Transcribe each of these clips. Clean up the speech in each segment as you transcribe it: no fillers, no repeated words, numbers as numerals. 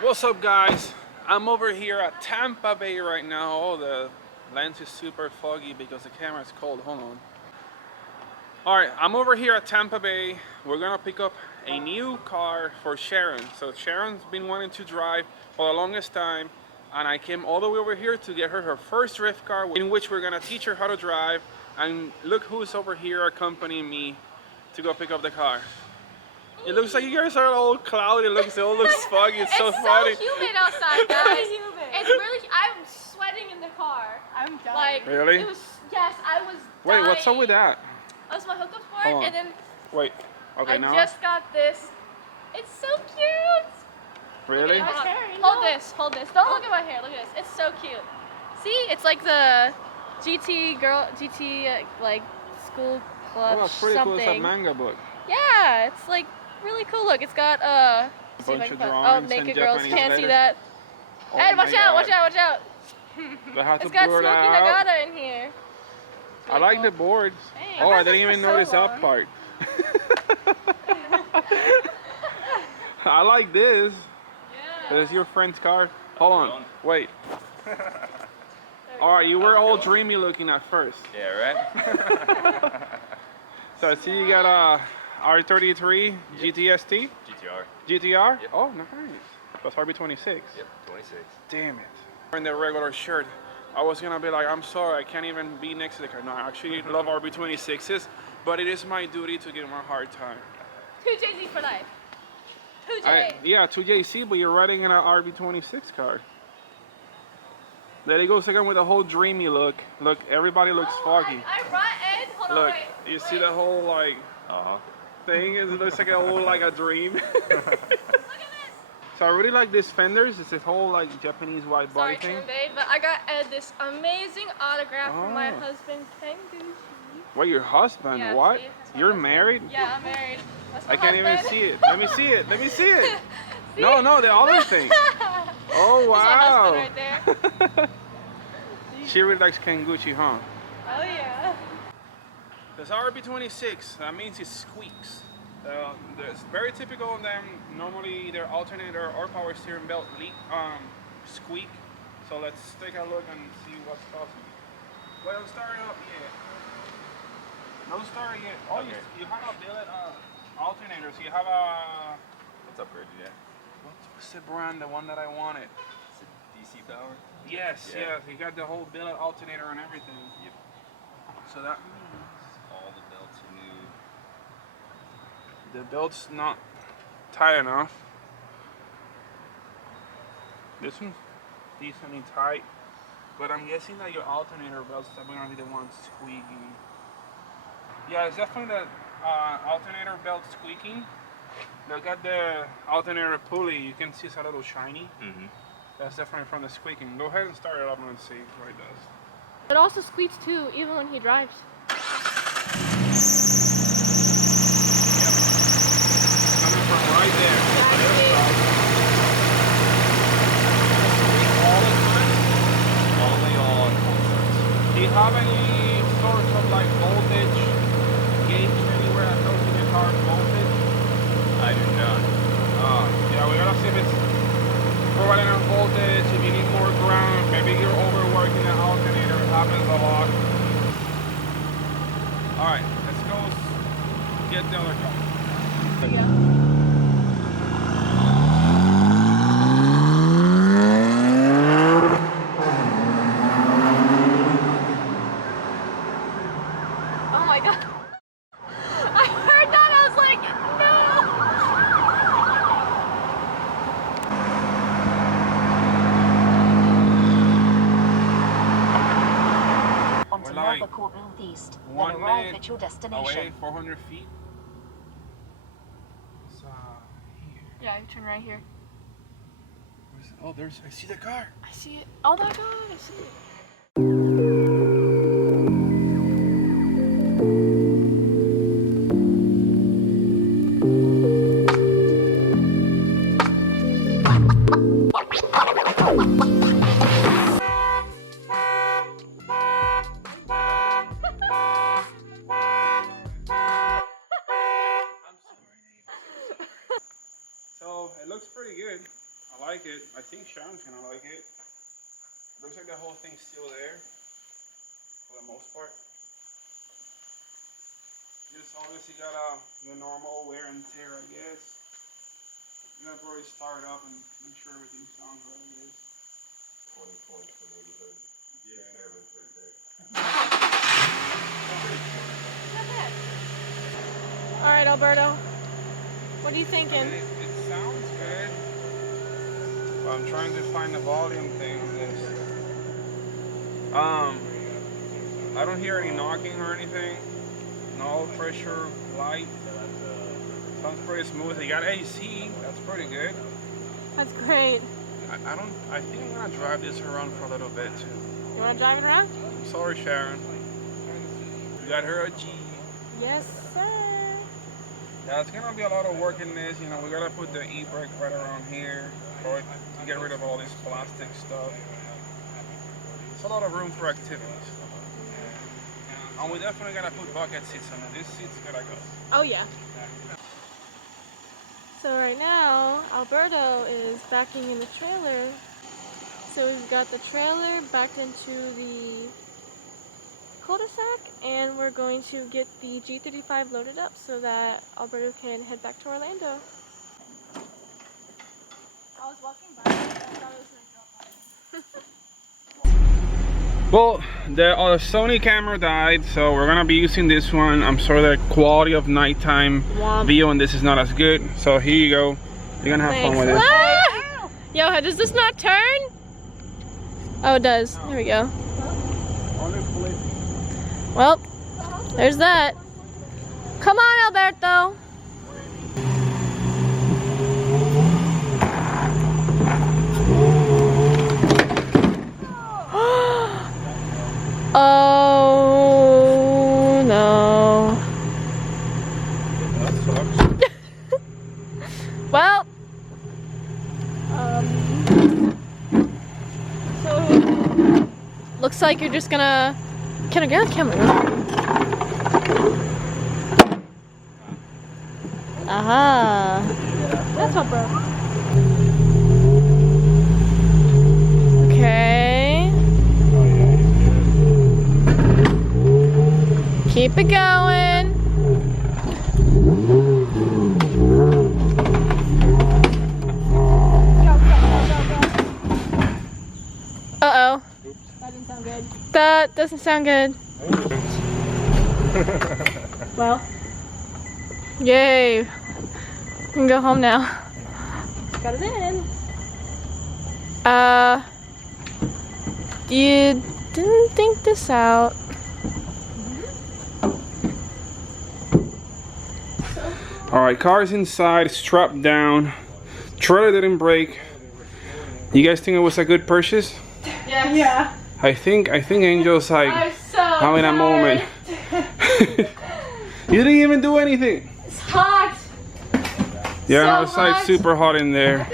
What's up, guys? I'm over here at Tampa Bay right now. Oh, the lens is super foggy because the camera is cold. Hold on. Alright, I'm over here at Tampa Bay. We're gonna pick up a new car for Sharon. So Sharon's been wanting to drive for the longest time, and I came all the way over here to get her first drift car, in which we're gonna teach her how to drive. And look who's over here accompanying me to go pick up the car. It looks like you guys are all cloudy. It all looks foggy. It's so funny. It's so humid outside, guys. It's really. I'm sweating in the car. I'm done. Like, really? It was. Yes, I was. Wait, dying. what's up with that? That's my hookup board, and then. Wait. Okay, I now. just got this. It's so cute. Really? Hold this. Hold this. Don't look at my hair. Look at this. It's so cute. See, it's like the GT like school club. Oh, it's pretty something. cool. It's a manga book. Yeah, it's like really cool. Look, it's got A bunch of drawings oh, naked and girls Japanese can't see letters. that. Oh Ed, watch my out! God. Watch out! Watch out! Do I have It's to got blur Smoky that out? Nagata in here. It's I really like cool. the boards. Dang, Oh, I've I had didn't this even for so notice long. that part. I like this. Yeah. Is this your friend's car? Hold on. Wait. Alright, you were all dreamy looking at first. Yeah, right? So I see you got a R33 GTST? GTR. GTR? Yep. Oh, nice. That's RB26. Yep, 26. Damn it. In the regular shirt, I was gonna be like, I'm sorry, I can't even be next to the car. No, I actually love RB26s, but it is my duty to give them a hard time. 2JZ for life. 2J. Yeah, 2JC, but you're riding in an RB26 car. There you go, second with a whole dreamy look. Look, everybody looks foggy. I brought Ed. Hold on, Look, wait. you see the whole like thing? It looks like a whole like a dream. Look at this. So I really like these fenders. It's this whole like Japanese wide body Sorry, thing. Babe, but I got Ed this amazing autograph from my Oh. husband, Ken Gucci. What, your husband? Yeah, What? see, that's my You're husband. married? Yeah, I'm married. That's my I can't even husband. see it. Let me see it. Let me see it. No, no, the other thing. Oh, wow. That's my husband right there. She really likes Kenguchi, huh? Oh, yeah. This RB26, that means it squeaks. It's very typical of them. Normally, their alternator or power steering belt squeak. So let's take a look and see what's causing it. Well, start it up yet. No start yet. Oh, Okay. you have a billet alternator. So you have a. What's up, Reggie? Yeah. What's the brand? The one that I wanted. Is it DC power? Yes, Yeah. yes. You got the whole billet alternator and everything. Yep. So that means All the belts are new. the belt's not tight enough. This one's decently tight, but I'm guessing that your alternator belts are gonna be the ones squeaking. Yeah, it's definitely the alternator belt squeaking. Look at the alternator pulley. You can see it's a little shiny. Mm-hmm. That's definitely from the squeaking. Go ahead and start it up and see what it does. It also squeaks too, even when he drives. Coming from right there. All the time. Only on full starts. Do you have any sorts of like voltage gauge anywhere that tells you the car's voltage? I do not. Yeah, we gotta see if it's providing enough voltage, if you need more ground, maybe you're overworking the alternator. It happens a lot. Alright, let's go get the other car. Yeah. Oh my god. I heard that, I was like, Onto We're like Nabacore Northeast, then 1 arrive minute at your destination. away, 400 feet. It's here. Yeah, I turn right here. Oh, I see the car. I see it. Oh my god, I see it. So it looks pretty good. I like it. I think Sharon's gonna like it. Looks like the whole thing's still there for the most part. Just obviously got the normal wear and tear, I guess. I'm gonna probably start it up and make sure everything sounds right, I guess. 20 points for maybe the experiments right there. All right, Alberto. What are you thinking? I mean, it sounds good. But I'm trying to find the volume thing on this. I don't hear any knocking or anything. No pressure, light. Sounds pretty smooth. You got AC. That's pretty good. That's great. I think I'm gonna drive this around for a little bit too. You want to drive it around? I'm sorry, Sharon. You got her a G. Yes, sir. Yeah, it's gonna be a lot of work in this. You know, we gotta put the e-brake right around here, or to get rid of all this plastic stuff. It's a lot of room for activities. And we're definitely gonna put bucket seats on it. This seat's gotta go. Oh yeah. So right now, Alberto is backing in the trailer. So we've got the trailer backed into the cul-de-sac, and we're going to get the G35 loaded up so that Alberto can head back to Orlando. I was walking by and I thought it was going to drop on. Well, the Sony camera died, so we're gonna be using this one. I'm sorry the quality of nighttime video on this is not as good. So here you go. You're gonna have fun with it. Ah! Yo, does this not turn? Oh, it does. There we go. Well, there's that. Come on, Alberto. Oh no. That sucks. Well, so looks like you're just gonna. Can I get the camera? Aha. That's what, bro. Okay. Keep it going. Uh-oh. That didn't sound good. That doesn't sound good. Well. Yay. We can go home now. Got it in. You didn't think this out. Alright, car's inside, strapped down. Trailer didn't break. You guys think it was a good purchase? Yes. Yeah. I think Angel's like having a moment. You didn't even do anything. It's hot. Yeah, So it's like hot. super hot in there.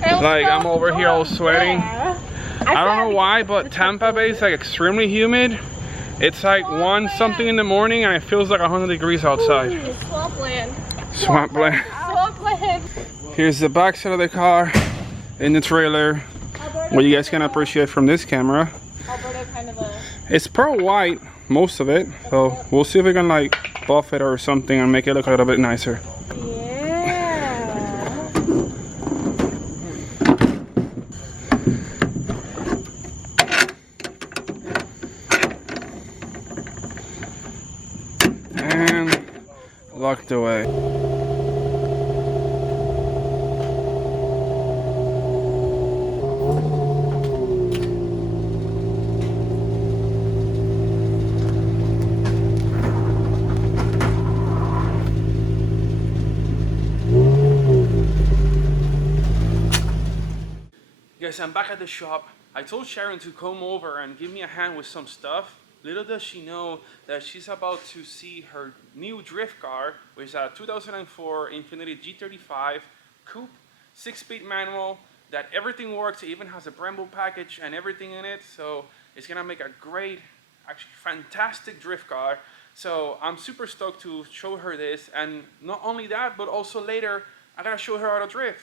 Like I'm over here all sweating. I don't know why, but Tampa Bay is like extremely humid. It's like 1 something in the morning and it feels like 100 degrees outside. Swampland. Swampland. Swampland. Here's the back side of the car in the trailer. What you guys can appreciate from this camera. Alberto kind of a... It's pearl white, most of it. So we'll see if we can like buff it or something and make it look a little bit nicer. Yeah. And locked away. Guys, I'm back at the shop. I told Sharon to come over and give me a hand with some stuff. Little does she know that she's about to see her new drift car, which is a 2004 Infinity G35 coupe, 6-speed manual, that everything works. It even has a Brembo package and everything in it. So it's gonna make a great, actually fantastic drift car. So I'm super stoked to show her this. And not only that, but also later, I gotta show her how to drift.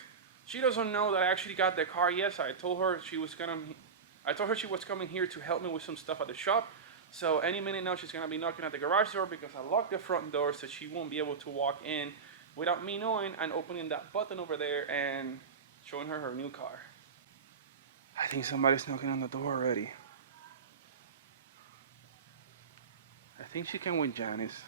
She doesn't know that I actually got the car. Yes, I told her she was coming here to help me with some stuff at the shop. So any minute now she's gonna be knocking at the garage door because I locked the front door so she won't be able to walk in without me knowing and opening that button over there and showing her her new car. I think somebody's knocking on the door already. I think she came with Janice.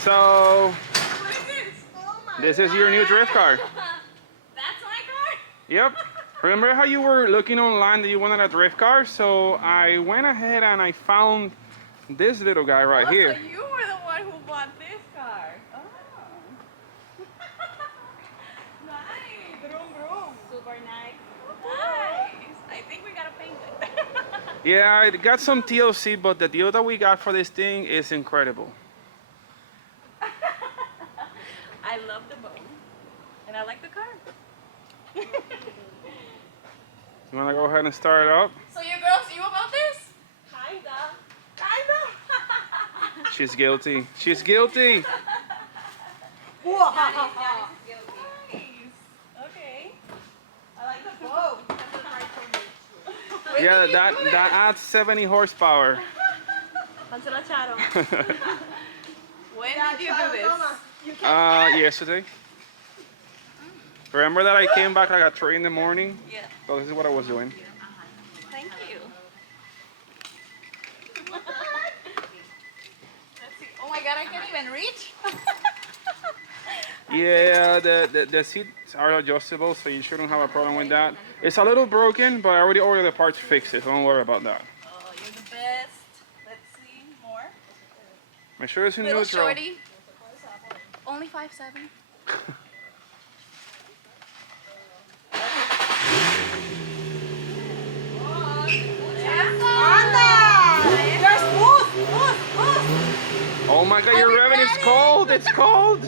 So, What is this? Oh my this is your new drift car. That's my car? Yep. Remember how you were looking online that you wanted a drift car? So I went ahead and I found this little guy right here. So you were the one who bought this car. Oh. Nice. Vroom, vroom. Super nice. Nice. I think we gotta paint it. Yeah, I got some TLC, but the deal that we got for this thing is incredible. I love the bow. And I like the car. You wanna go ahead and start it up? So you girls knew about this? Kinda. Kinda. She's guilty. She's guilty. Wow. Nice. Okay. I like the bow. That's right for me. Yeah, that adds 70 horsepower. Ansela Sharon. When did you do this? Yesterday. Remember that I came back like at 3 in the morning? Yeah. So this is what I was doing. Thank you. Let's see. Oh my god, I can't even reach. Yeah, the seats are adjustable, so you shouldn't have a problem with that. It's a little broken, but I already ordered the parts to fix it, so don't worry about that. Oh, you're the best. Let's see more. Make sure it's in Little neutral. shorty. Only 5'7". Oh my god, you're revving, it's cold, it's cold!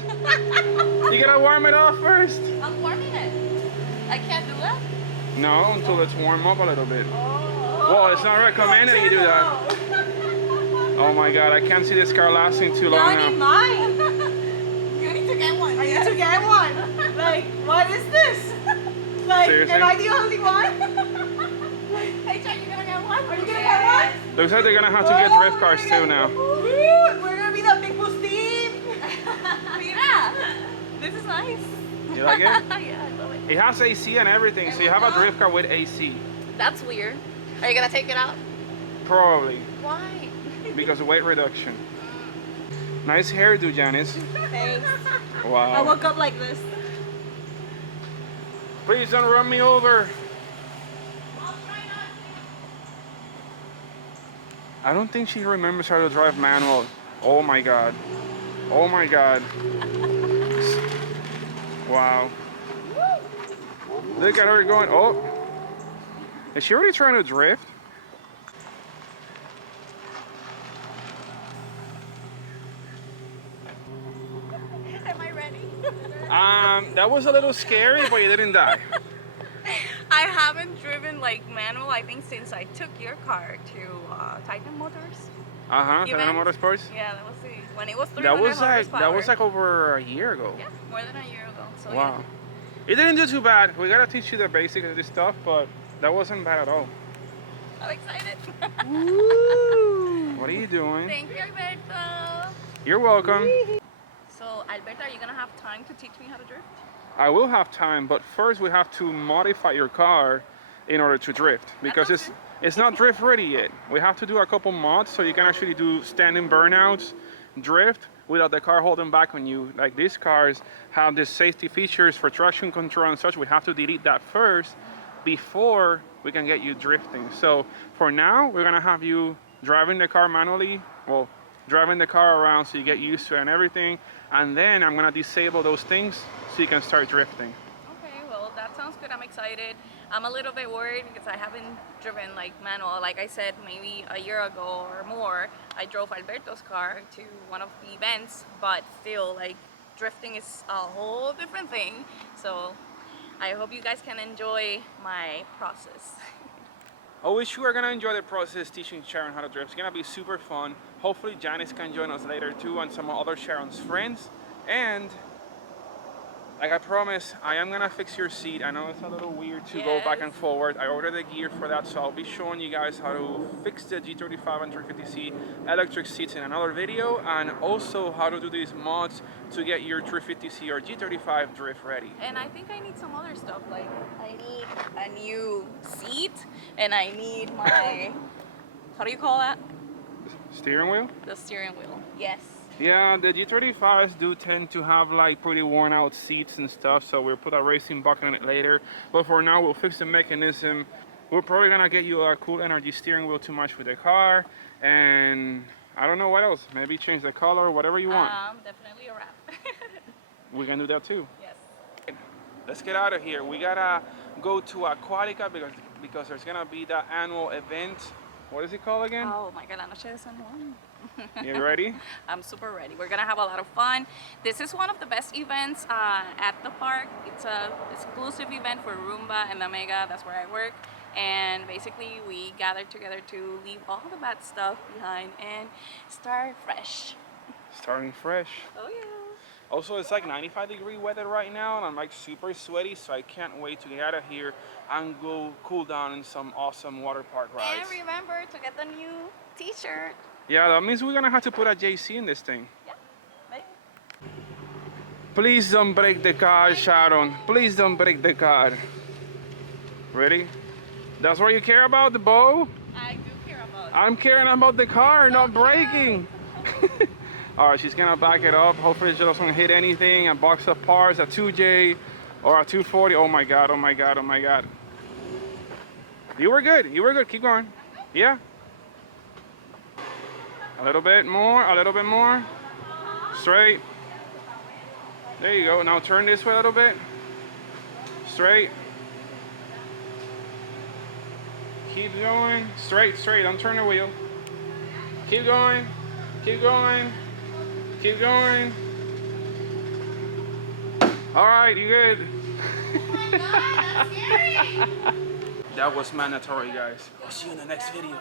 You gotta warm it off first. I'm warming it. I can't do that? No, until it's warm up a little bit. Well, it's not recommended you do that. Oh my god, I can't see this car lasting too long now. Mine. You need to get one. I need to get one. Like, what is this? Like, Seriously? am I the only one? Hey, Chuck, you gonna get one? Are you gonna get one? Looks like they're gonna have to get drift cars too now. We're gonna be the big boost team. Mira, this is nice. You like it? Yeah, I love it. It has AC and everything, so you have a drift car with AC. That's weird. Are you gonna take it out? Probably, Why? because of weight reduction. Nice hairdo, Janice. Thanks. Wow. I woke up like this. Please don't run me over. I don't think she remembers how to drive manual. Oh my god. Oh my god. Wow. Look at her going. Oh. Is she already trying to drift? Am I ready? That was a little scary, but you didn't die. I haven't driven like manual, I think, since I took your car to Titan Motors. Uh-huh, Sharon Event? Motorsports. Yeah, that was when it was 300 That was like over a year ago. yeah, more than a year ago. So Wow. It didn't do too bad. We gotta teach you the basics of this stuff, but that wasn't bad at all. yeah, I'm excited. Woo! What are you doing? Thank you, Alberto. You're welcome. So, Alberto, are you gonna have time to teach me how to drift? I will have time, but first we have to modify your car in order to drift because it's not drift ready yet. We have to do a couple mods so you can actually do standing burnouts, drift without the car holding back on you. Like these cars have these safety features for traction control and such. We have to delete that first before we can get you drifting. So for now, we're gonna have you driving the car manually, well, driving the car around so you get used to it and everything. And then I'm gonna disable those things so you can start drifting. Okay, well, that sounds good. I'm excited. I'm a little bit worried because I haven't driven like manual. Like I said, maybe a year ago or more, I drove Alberto's car to one of the events, but still, like, drifting is a whole different thing. So I hope you guys can enjoy my process. I wish you are gonna enjoy the process teaching Sharon how to drift. It's gonna be super fun. Hopefully Janice can join us later too, and some other Sharon's friends. And like I promised, I am gonna fix your seat. I know it's a little weird to go back and forward. I ordered the gear for that, so I'll be showing you guys how to fix the G35 and 350C electric seats in another video, and also how to do these mods to get your 350C or G35 drift ready. And I think I need some other stuff, like I need a new seat, and I need my, how do you call that? Steering wheel? The steering wheel. Yes. Yeah, the G35s do tend to have like pretty worn out seats and stuff, so we'll put a racing bucket on it later. But for now, we'll fix the mechanism. We're probably gonna get you a cool energy steering wheel to match with the car, and I don't know what else. Maybe change the color, whatever you want. Definitely a wrap. We can do that too. Yes. Let's get out of here. We gotta go to Aquatica because there's gonna be that annual event. What is it called again? Oh my God, La Noche de San Juan. You ready? I'm super ready. We're gonna have a lot of fun. This is one of the best events at the park. It's a exclusive event for Roomba and La Mega. That's where I work. And basically we gather together to leave all the bad stuff behind and start fresh. Starting fresh. Oh yeah. Also, it's like 95-degree weather right now, and I'm like super sweaty, so I can't wait to get out of here and go cool down in some awesome water park rides. And remember to get the new t-shirt. Yeah, that means we're gonna have to put a JC in this thing. Yeah, maybe. Please don't break the car, Sharon. Please don't break the car. Ready? That's what you care about, the bow? I do care about it. I'm caring about the car, not breaking. All right, she's gonna back it up. Hopefully she doesn't hit anything. A box of parts, a 2J or a 240. Oh my God, oh my God, oh my God. You were good, you were good. Keep going. Yeah. A little bit more, a little bit more. Straight. There you go. Now turn this way a little bit. Straight. Keep going. Straight, straight. Don't turn the wheel. Keep going. Keep going. Keep going. All right, you good. Oh my God, that's scary. That was mandatory, guys. I'll see you in the next video.